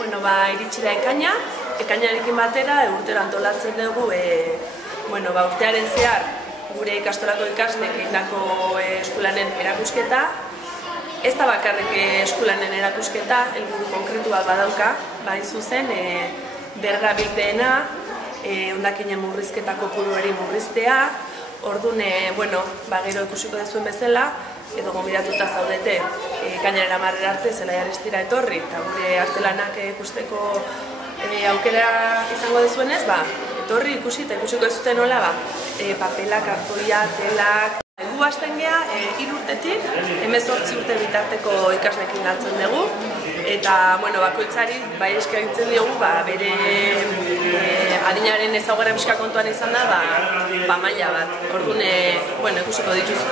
Iritsi da ekaina, ekainarekin batera urtero antolatzen dugu urtearen zehar gure ikastolako ikasleek egindako eskulanen erakusketa. Ez da bakarrik eskulanen erakusketa, helburu konkretua badauka, hain zuzen bergabilpeena, hondakinen murrizketa kopuruari murriztea. Orduan, gero ikusiko duzuen bezala, edo gonbidatuta zaudete ekainaren 10 arte Zelai Arestira etorri, eta gure artelanak ikusteko aukera izango dezuenez, etorri ikusi eta ikusiko dezuten nola, papelak, kartoia, telak. Gu hasten geha 3 urtetik, 18 urte bitarteko ikasleekin lantzen dugu, eta bakoitzari eskaintzen diogu bere adinaren ezaugarri pixka kontuan izan da maila bat. Orduan, ikusiko dituzu.